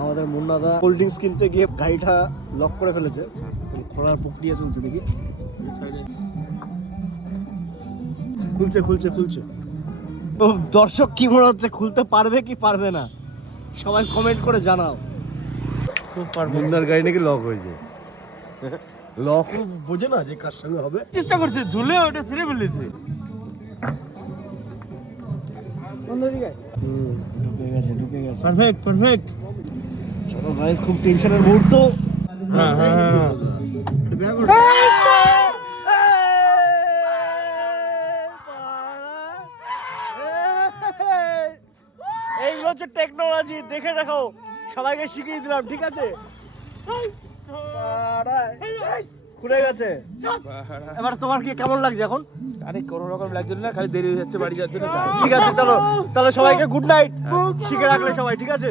আমাদের মুন্নাদা cold drinks কিনতে গিয়ে গাড়িটা লক করে ফেলেছে, খোলার প্রক্রিয়া চলছে, দেখি। খুলছে খুলছে খুলছে। তো দর্শক কি মনে হচ্ছে, খুলতে পারবে কি পারবে না, সবাই কমেন্ট করে জানাও। খুব পারবে। মুন্নার গাড়ি নাকি লক হয়েছে, লক বোঝে না যে কার সঙ্গে হবে, চেষ্টা করছে ঝুলে ওটা ছেড়ে ফেলেছে। ঢুকে গেছে ঢুকে গেছে। Perfect perfect. চলো গাইস, খুব টেনশনের মুহূর্ত। হ্যাঁ হ্যাঁ হ্যাঁ। এইগুলো হচ্ছে টেকনোলজি, দেখে রাখো, সবাইকে শিখিয়ে দিলাম, ঠিক আছে? খুলে গেছে। এবার তোমার কি কেমন লাগছে এখন? আরে কোনো রকম লাগছে না, খালি দেরি হয়ে যাচ্ছে বাড়ি যাওয়ার জন্য। ঠিক আছে, চলো তাহলে সবাইকে গুড নাইট শিখে রাখলে সবাই, ঠিক আছে?